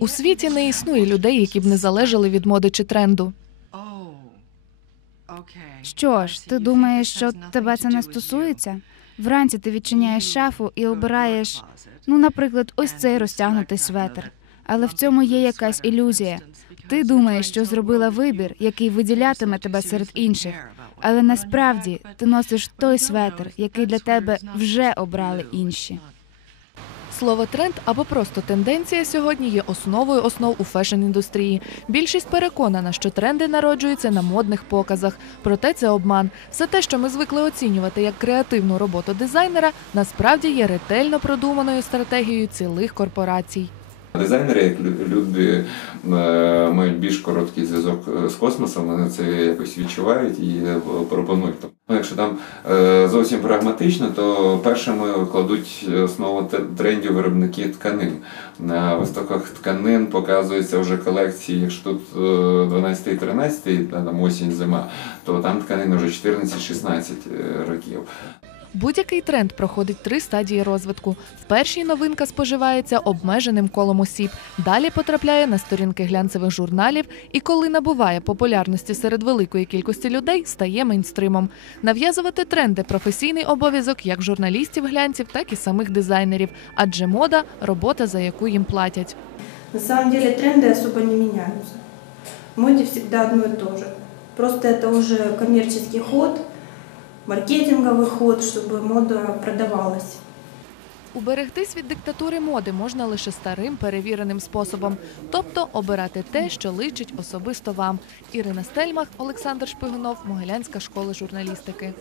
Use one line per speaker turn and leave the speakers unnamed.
У світі не існує людей, які б не залежали від моди чи тренду.
Що ж, ти думаєш, що тебе це не стосується? Вранці ти відчиняєш шафу і обираєш, ну, наприклад, ось цей розтягнутий светр. Але в цьому є якась ілюзія. Ти думаєш, що зробила вибір, який виділятиме тебе серед інших. Але насправді ти носиш той светр, який для тебе вже обрали інші.
Слово тренд або просто тенденція сьогодні є основою основ у фешн-індустрії. Більшість переконана, що тренди народжуються на модних показах. Проте це обман. Все те, що ми звикли оцінювати як креативну роботу дизайнера, насправді є ретельно продуманою стратегією цілих корпорацій.
Дизайнери, як люди е, мають більш короткий зв'язок е, з космосом, вони це якось відчувають і е, пропонують. Ну, якщо там зовсім прагматично, то першими кладуть основу трендів виробники тканин. На виставках тканин показуються вже колекції, якщо тут е, 12-13, там осінь, зима, то там тканин вже 14-16 е, років.
Будь-який тренд проходить три стадії розвитку. В першій новинка споживається обмеженим колом осіб, далі потрапляє на сторінки глянцевих журналів і, коли набуває популярності серед великої кількості людей, стає мейнстримом. Нав'язувати тренди професійний обов'язок як журналістів глянців, так і самих дизайнерів, адже мода робота, за яку їм платять.
На самом деле тренды особо не меняются. В моде всегда одно и то же. Просто это уже коммерческий ход, маркетинговый ход, чтобы мода продавалась.
Уберегтись від диктатури моди можна лише старим перевіреним способом, тобто обирати те, що личить особисто вам. Ірина Стельмах, Олександр Шпигунов, Могилянська школа журналістики.